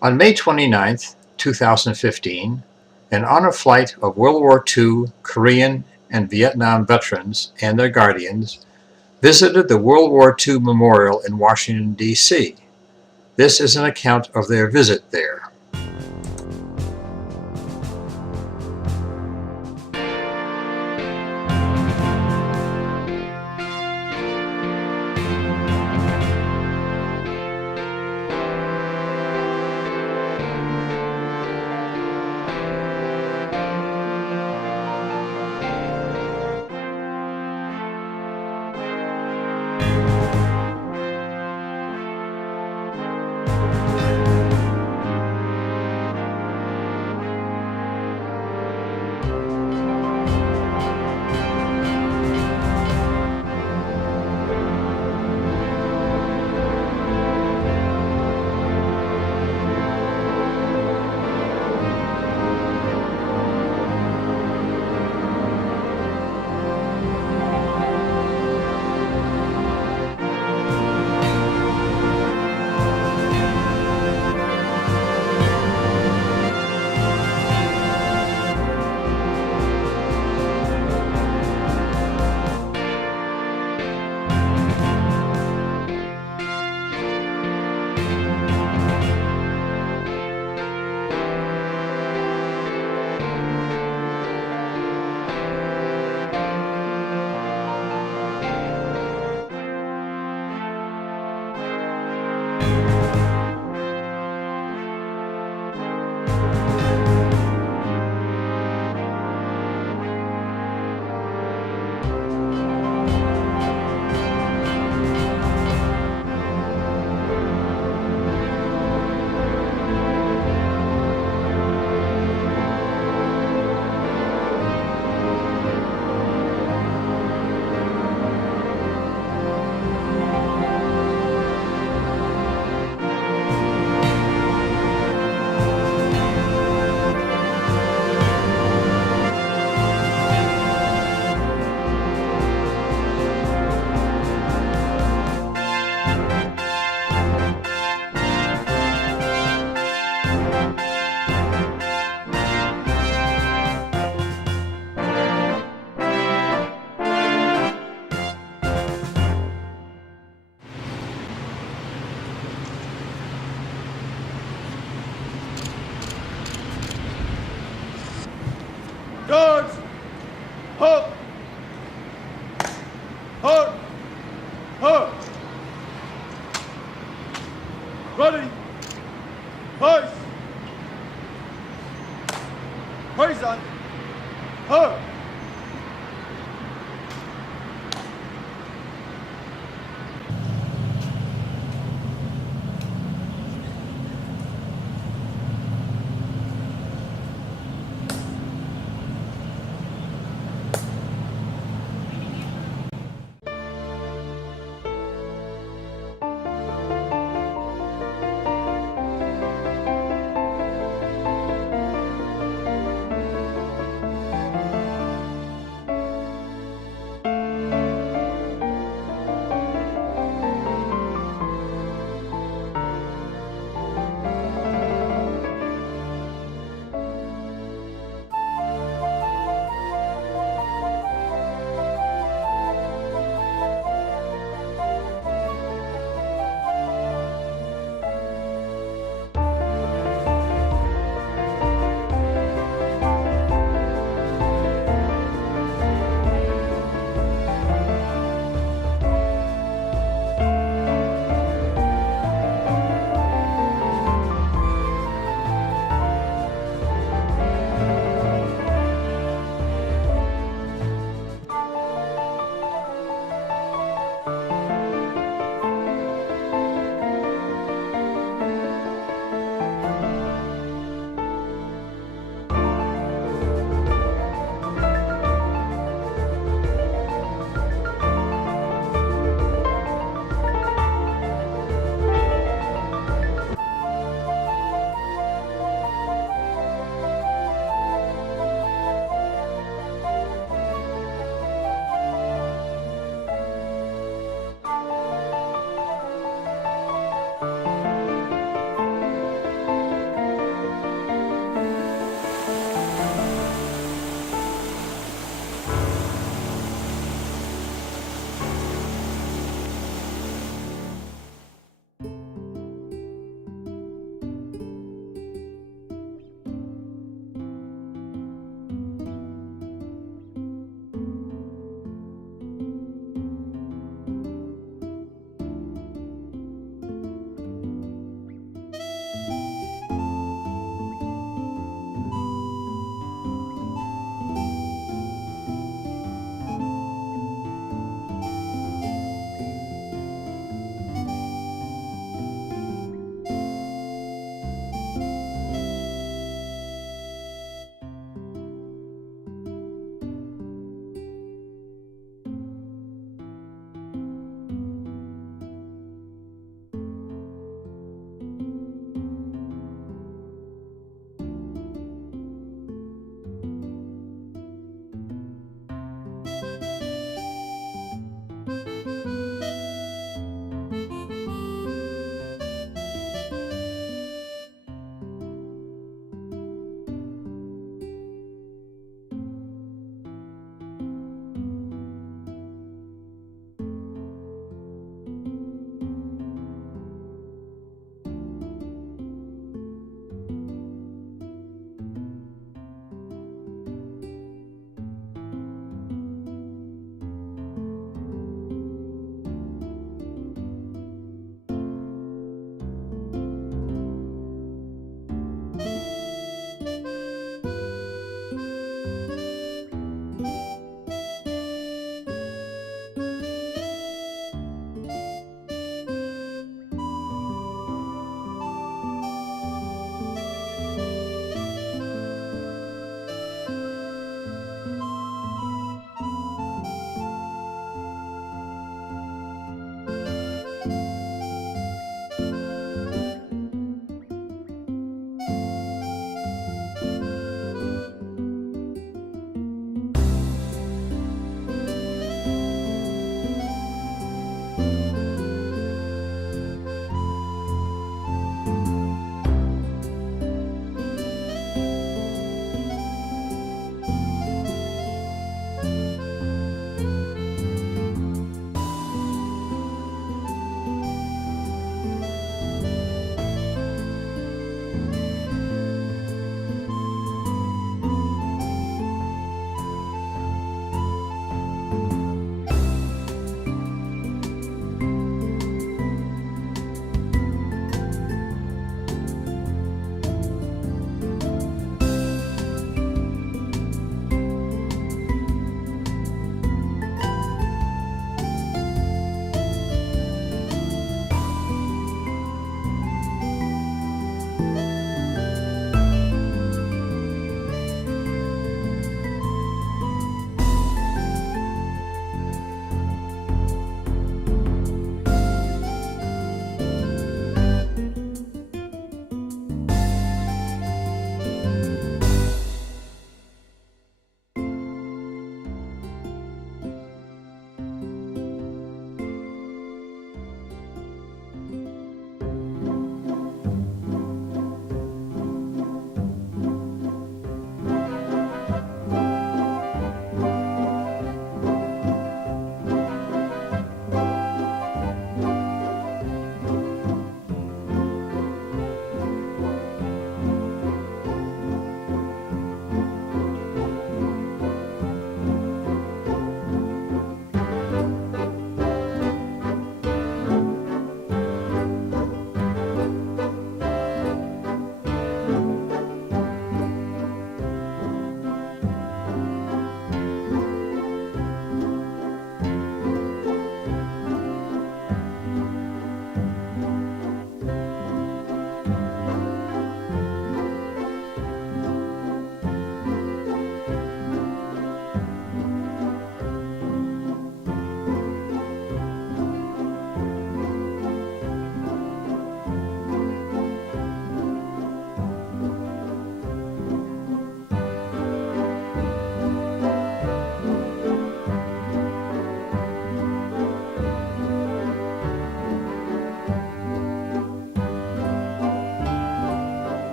On May 29, 2015, an Honor Flight of World War II, Korean, and Vietnam veterans and their guardians visited the World War II Memorial in Washington, D.C. This is an account of their visit there. Guards! Halt! Halt! Halt! Ready! Place! Present! Halt!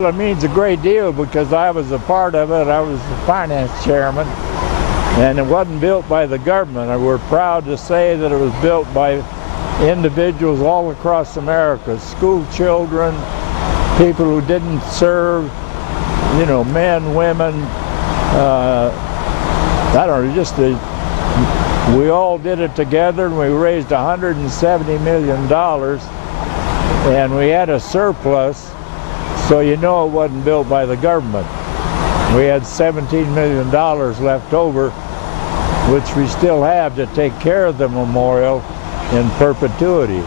It means a great deal because I was a part of it. I was the finance chairman, and it wasn't built by the government. And we're proud to say that it was built by individuals all across America, school children, people who didn't serve, you know, men, women, I don't know, just we all did it together, and we raised $170 million, and we had a surplus, so you know it wasn't built by the government. We had $17 million left over, which we still have to take care of the memorial in perpetuity.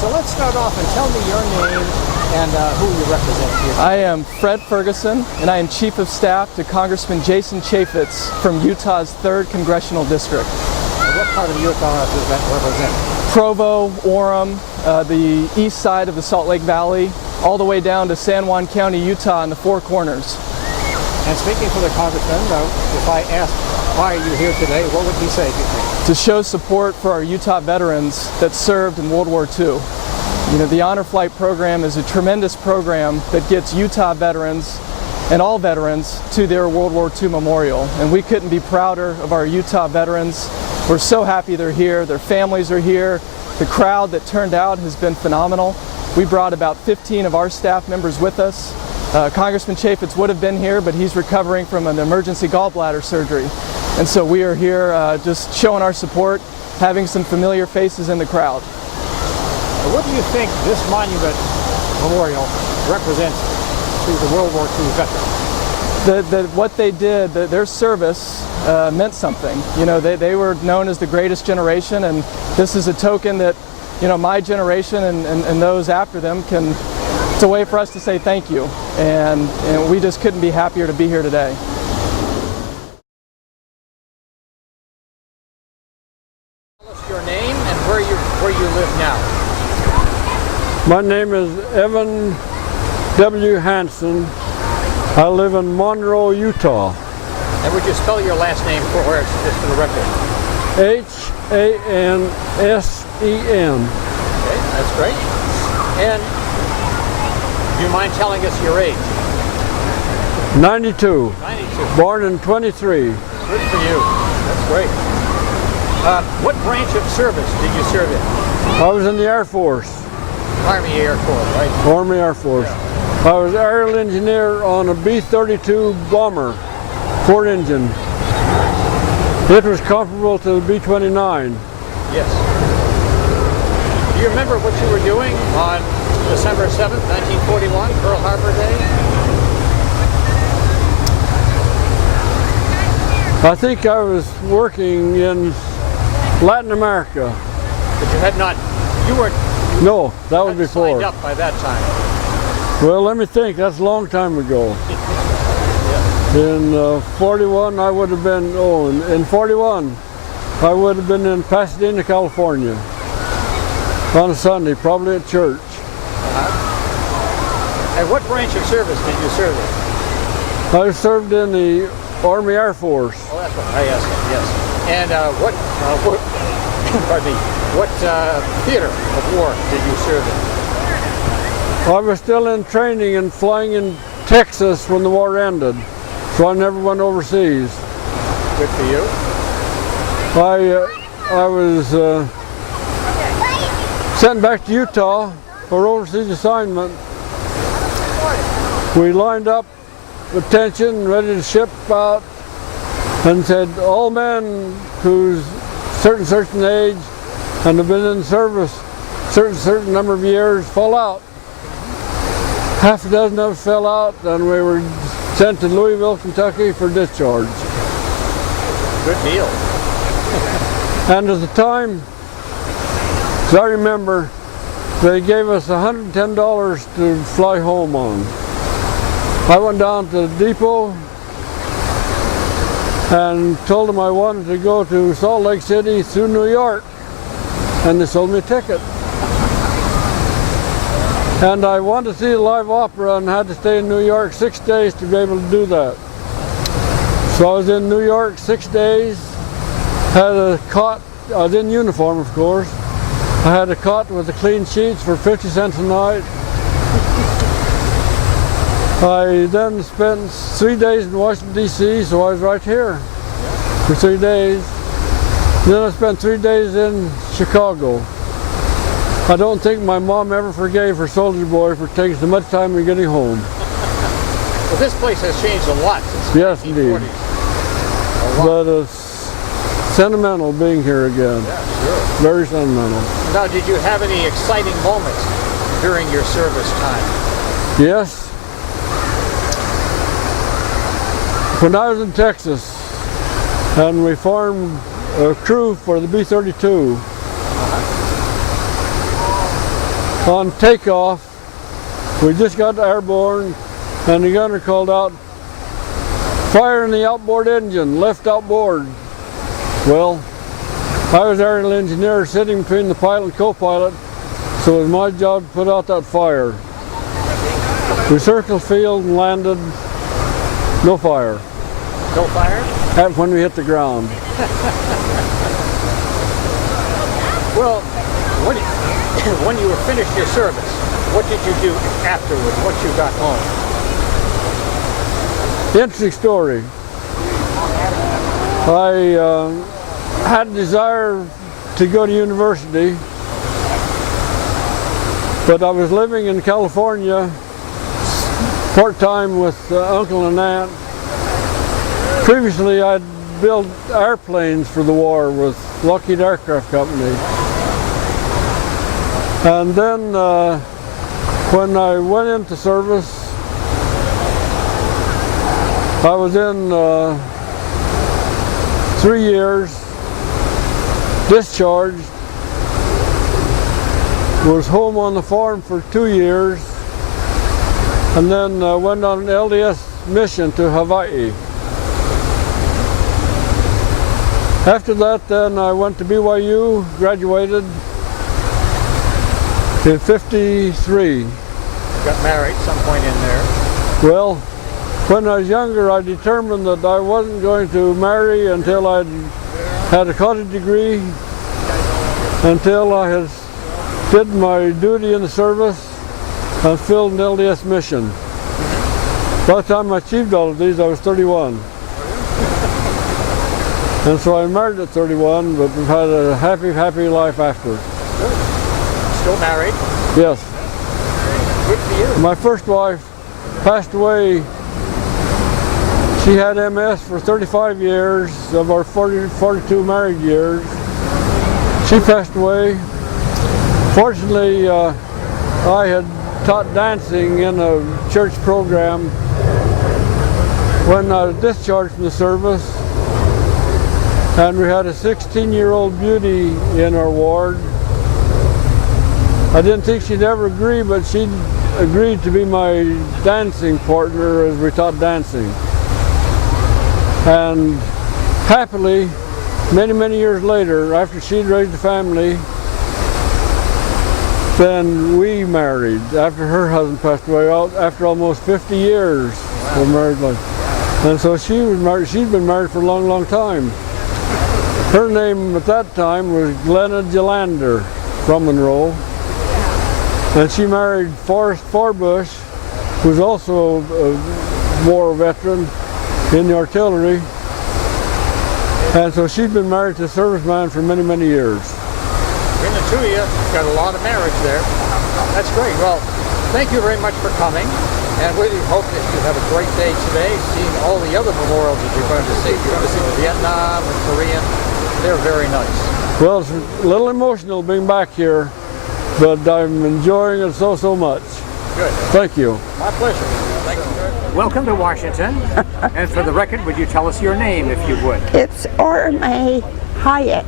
So let's start off and tell me your name and who you represent here. I am Fred Ferguson, and I am Chief of Staff to Congressman Jason Chaffetz from Utah's 3rd Congressional District. What part of Utah does that represent? Provo, Orem, the east side of the Salt Lake Valley, all the way down to San Juan County, Utah, and the Four Corners. And speaking for the Congressman, if I asked why are you here today, what would he say, do you think? To show support for our Utah veterans that served in World War II. You know, the Honor Flight program is a tremendous program that gets Utah veterans and all veterans to their World War II memorial. And we couldn't be prouder of our Utah veterans. We're so happy they're here. Their families are here. The crowd that turned out has been phenomenal. We brought about 15 of our staff members with us. Congressman Chaffetz would have been here, but he's recovering from an emergency gallbladder surgery. And so we are here just showing our support, having some familiar faces in the crowd. What do you think this monument memorial represents to the World War II veterans? What they did, their service meant something. You know, they were known as the greatest generation, and this is a token that, you know, my generation and those after them can, it's a way for us to say thank you. And we just couldn't be happier to be here today. Tell us your name and where you live now. My name is Evan W. Hansen. I live in Monroe, Utah. And would you spell your last name for us, just for the record? Hansen. Okay, that's great. And do you mind telling us your age? 92. 92. Born in 23. Good for you. That's great. What branch of service did you serve in? I was in the Air Force. Army Air Corps, right? Army Air Force. I was aerial engineer on a B-32 bomber, 4-engine. It was comparable to the B-29. Yes. Do you remember what you were doing on December 7th, 1941, Pearl Harbor Day? I think I was working in Latin America. But you had not, you weren't No, that was before. signed up by that time. Well, let me think. That's a long time ago. In 41, I would have been, in 41, I would have been in Pasadena, California on a Sunday, probably at church. And what branch of service did you serve in? I served in the Army Air Force. Oh, that's what I asked him, yes. And pardon me, what theater of war did you serve in? I was still in training and flying in Texas when the war ended, so I never went overseas. Good for you. I was sent back to Utah for overseas assignment. We lined up attention, ready to ship out, and said all men who's certain age and have been in service certain number of years fall out. Half a dozen of us fell out, and we were sent to Louisville, Kentucky for discharge. Good deal. And at the time, as I remember, they gave us $110 to fly home on. I went down to the depot and told them I wanted to go to Salt Lake City through New York, and they sold me a ticket. And I wanted to see a live opera and had to stay in New York 6 days to be able to do that. So I was in New York 6 days, had a cot, I was in uniform of course. I had a cot with the clean sheets for 50 cents a night. I then spent 3 days in Washington, D.C., so I was right here for 3 days. Then I spent 3 days in Chicago. I don't think my mom ever forgave her soldier boy for taking so much time in getting home. Well, this place has changed a lot since the 1940s. Indeed. But it's sentimental being here again. Yeah, sure. Very sentimental. Now, did you have any exciting moments during your service time? Yes. When I was in Texas and we formed a crew for the B-32, on takeoff, we just got airborne and the gunner called out, "Fire in the outboard engine, left outboard." Well, I was aerial engineer sitting between the pilot and co-pilot, so it was my job to put out that fire. We circled the field and landed, no fire. No fire? That's when we hit the ground. Well, when you were finished your service, what did you do afterwards, once you got home? Interesting story. I had a desire to go to university, but I was living in California part-time with uncle and aunt. Previously I'd built airplanes for the war with Lockheed Aircraft Company. And then when I went into service, I was in 3 years, discharged, was home on the farm for 2 years, and then went on an LDS mission to Hawaii. After that, then I went to BYU, graduated, In 53. Got married some point in there. Well, when I was younger, I determined that I wasn't going to marry until I'd had a college degree, until I had did my duty in the service and filled an LDS mission. By the time I achieved all of these, I was 31. And so I married at 31, but we've had a happy, happy life after. Still married? Yes. Good for you. My first wife passed away. She had MS for 35 years of our 42 married years. She passed away. Fortunately, I had taught dancing in a church program when I was discharged from the service. And we had a 16-year-old beauty in our ward. I didn't think she'd ever agree, but she agreed to be my dancing partner as we taught dancing. And happily, many, many years later, after she'd raised a family, then we married after her husband passed away, after almost 50 years of married life. And so she was married, she'd been married for a long, long time. Her name at that time was Glenna Jelander from Monroe. And she married Forrest Forbush, who's also a war veteran in the artillery. And so she'd been married to a serviceman for many, many years. Between the two of you, got a lot of marriage there. That's great. Well, thank you very much for coming. And we hope that you have a great day today, seeing all the other memorials that you're going to see. You're going to see the Vietnam and Korean. They're very nice. Well, it's a little emotional being back here, but I'm enjoying it so much. Good. Thank you. My pleasure. Thank you. Welcome to Washington. And for the record, would you tell us your name, if you would? It's Orme Hyatt.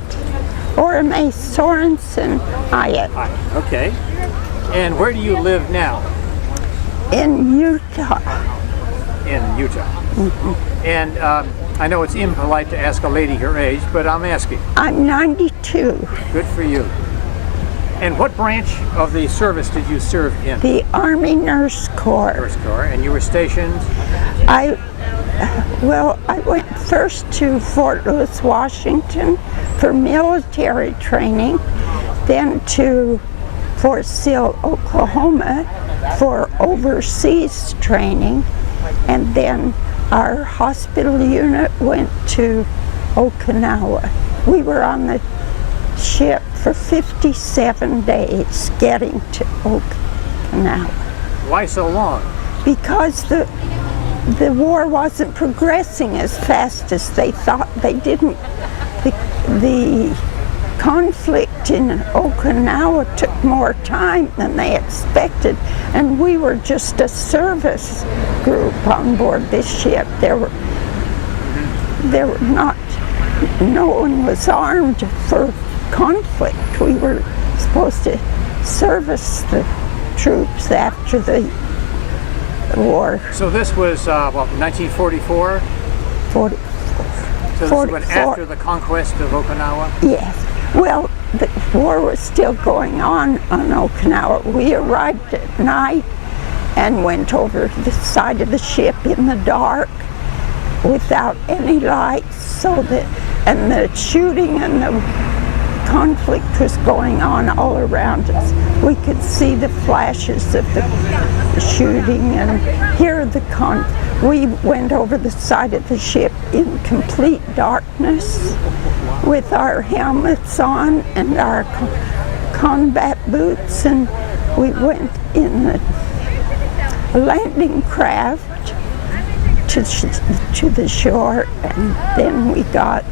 Orme Sorensen Hyatt. Okay. And where do you live now? In Utah. In Utah. Mm-hmm. And I know it's impolite to ask a lady her age, but I'm asking. I'm 92. Good for you. And what branch of the service did you serve in? The Army Nurse Corps. Nurse Corps. And you were stationed? I went first to Fort Lewis, Washington for military training, then to Fort Sill, Oklahoma for overseas training, and then our hospital unit went to Okinawa. We were on the ship for 57 days getting to Okinawa. Why so long? Because the war wasn't progressing as fast as they thought. They didn't. The conflict in Okinawa took more time than they expected, and we were just a service group on board this ship. There were not. No one was armed for conflict. We were supposed to service the troops after the war. So this was, 1944? 44. So this was after the conquest of Okinawa? Yes. Well, the war was still going on Okinawa. We arrived at night and went over the side of the ship in the dark without any lights, and the shooting and the conflict was going on all around us. We could see the flashes of the shooting and hear the We went over the side of the ship in complete darkness with our helmets on and our combat boots, and we went in the landing craft to the shore, and then we got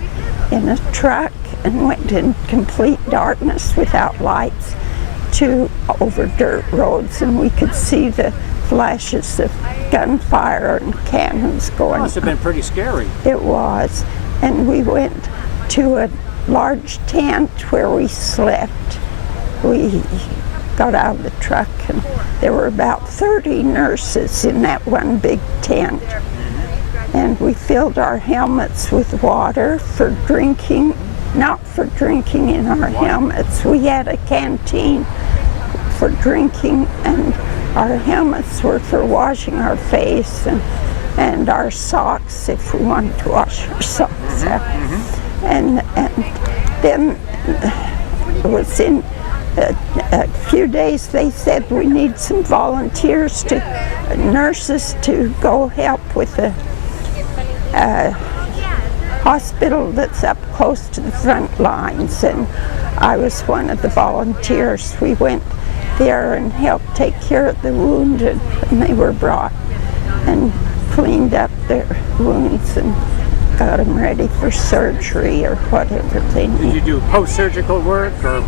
in a truck and went in complete darkness without lights over dirt roads, and we could see the flashes of gunfire and cannons going. It must have been pretty scary. It was. And we went to a large tent where we slept. We got out of the truck, and there were about 30 nurses in that one big tent. And we filled our helmets with water for drinking, not for drinking in our helmets. We had a canteen for drinking, and our helmets were for washing our face, and our socks if we wanted to wash our socks out. And then it was in a few days they said we need some volunteers, nurses to go help with the hospital that's up close to the front lines, and I was one of the volunteers. We went there and helped take care of the wounded when they were brought, and cleaned up their wounds and got them ready for surgery or whatever they need. Did you do post-surgical work or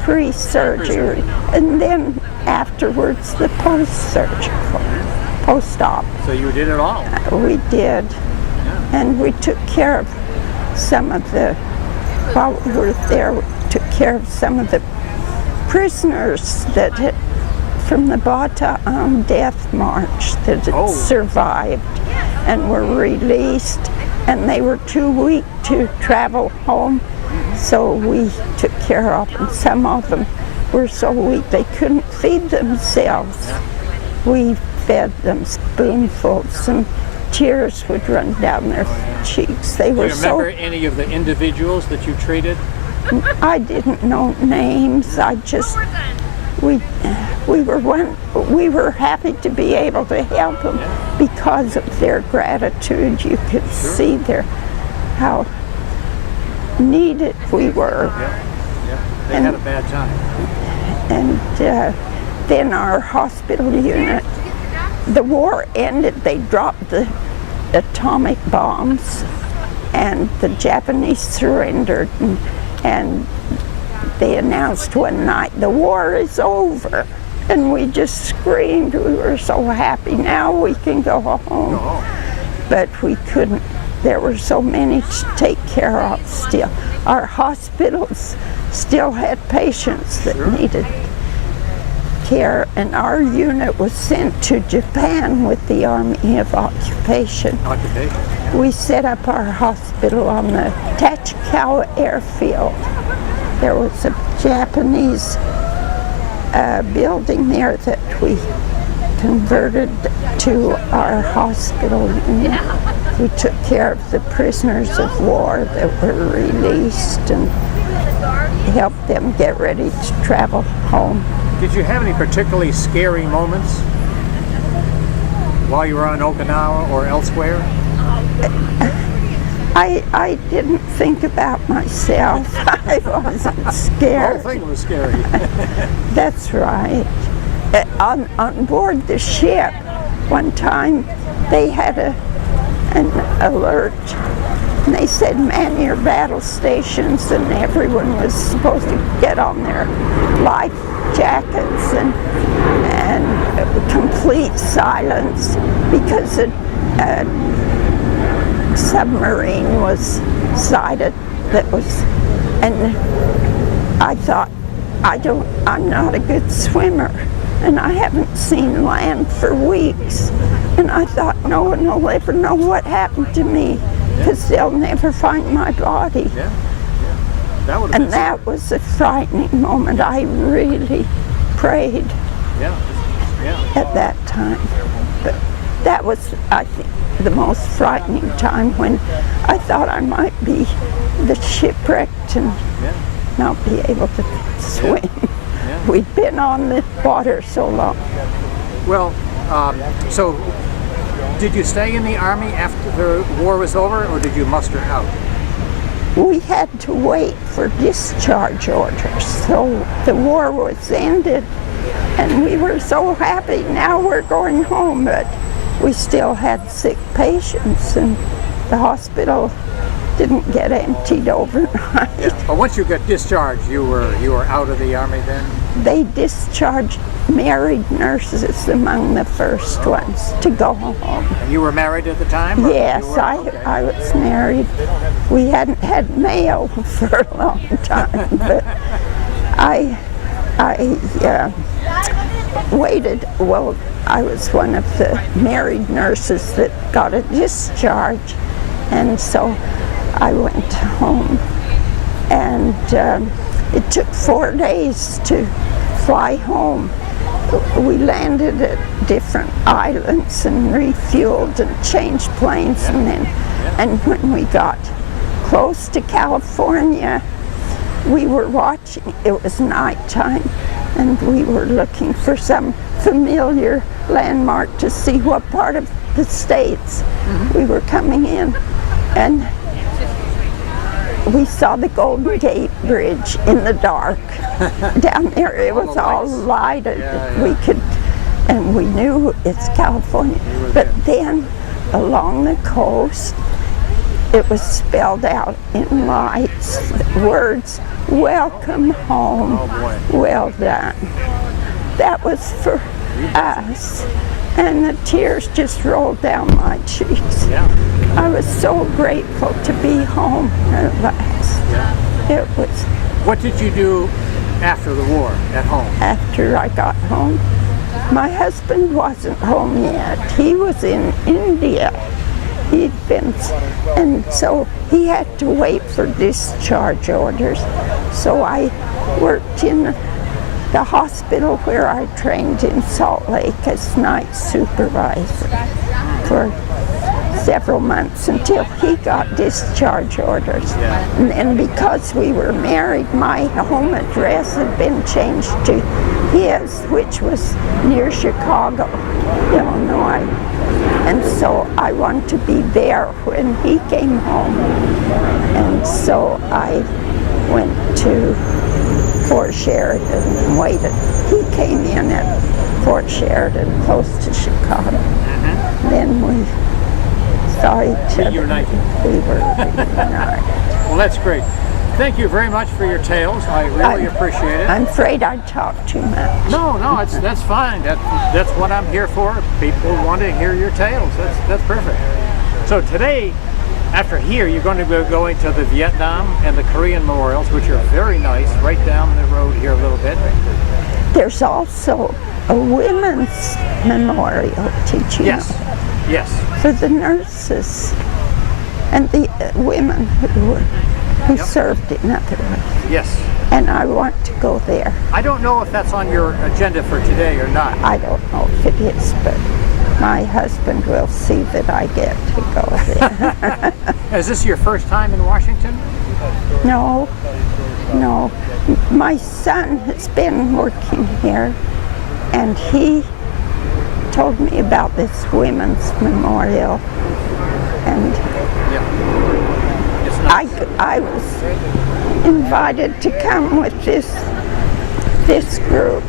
pre-surgery, and then afterwards the post-surgical, post-op. So you did it all? We did, and we took care of some of the, while we were there, we took care of some of the prisoners that had, from the Bataan death march, that had survived and were released, and they were too weak to travel home, so we took care of them. Some of them were so weak they couldn't feed themselves. We fed them spoonfuls, and tears would run down their cheeks. They were so. Do you remember any of the individuals that you treated? I didn't know names. I just we were happy to be able to help them because of their gratitude. You could see how needed we were. They had a bad time. And then our hospital unit, the war ended, they dropped the atomic bombs, and the Japanese surrendered, and they announced one night, the war is over. And we just screamed. We were so happy. Now we can go home. But we couldn't. There were so many to take care of still. Our hospitals still had patients that needed care, and our unit was sent to Japan with the Army of Occupation. We set up our hospital on the Tachikawa airfield. There was a Japanese building there that we converted to our hospital. And we took care of the prisoners of war that were released and helped them get ready to travel home. Did you have any particularly scary moments while you were on Okinawa or elsewhere? I didn't think about myself. I wasn't scared. The whole thing was scary. That's right. On board the ship, one time they had an alert, and they said, man your battle stations, and everyone was supposed to get on their life jackets, and complete silence because a submarine was sighted that was, and I thought, I'm not a good swimmer, and I haven't seen land for weeks, and I thought no one will ever know what happened to me because they'll never find my body. And that was a frightening moment. I really prayed at that time. But that was, I think, the most frightening time, when I thought I might be shipwrecked and not be able to swim. We'd been on the water so long. Well, so did you stay in the Army after the war was over, or did you muster out? We had to wait for discharge orders. So the war was ended, and we were so happy. Now we're going home, but we still had sick patients, and the hospital didn't get emptied overnight. But once you got discharged, you were out of the Army then? They discharged married nurses among the first ones to go home. And you were married at the time? Yes, I was married. We hadn't had mail for a long time, but I waited. Well, I was one of the married nurses that got a discharge, and so I went home, and it took 4 days to fly home. We landed at different islands and refueled and changed planes, and when we got close to California, we were watching. It was nighttime, and we were looking for some familiar landmark to see what part of the States we were coming in, and we saw the Golden Gate Bridge in the dark down there. It was all lighted. We could, and we knew it's California. But then along the coast, it was spelled out in lights, words, "Welcome home, well done." That was for us, and the tears just rolled down my cheeks. I was so grateful to be home at last. It was. What did you do after the war at home? After I got home, my husband wasn't home yet. He was in India. He'd been, and so he had to wait for discharge orders. So I worked in the hospital where I trained in Salt Lake as night supervisor for several months until he got discharge orders. And then because we were married, my home address had been changed to his, which was near Chicago, Illinois. And so I wanted to be there when he came home. And so I went to Fort Sheridan and waited. He came in at Fort Sheridan, close to Chicago. Then we saw each other. We were reunited. Well, that's great. Thank you very much for your tales. I really appreciate it. I'm afraid I talked too much. No, that's fine. That's what I'm here for. People want to hear your tales. That's perfect. So today, after here, you're going to be going to the Vietnam and the Korean memorials, which are very nice, right down the road here a little bit. There's also a women's memorial, did you know? Yes. For the nurses and the women who served in other ways. Yes. And I want to go there. I don't know if that's on your agenda for today or not. I don't know if it is, but my husband will see that I get to go there. Is this your first time in Washington? No. My son has been working here, and he told me about this women's memorial, and I was invited to come with this group.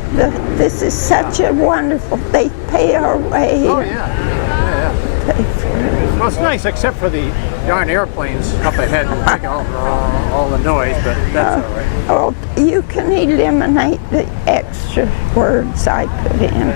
This is such a wonderful, they pay our way. Oh yeah. Pay for it. Well, it's nice except for the darn airplanes up ahead making all the noise, but that's all right. Oh, you can eliminate the extra words I put in.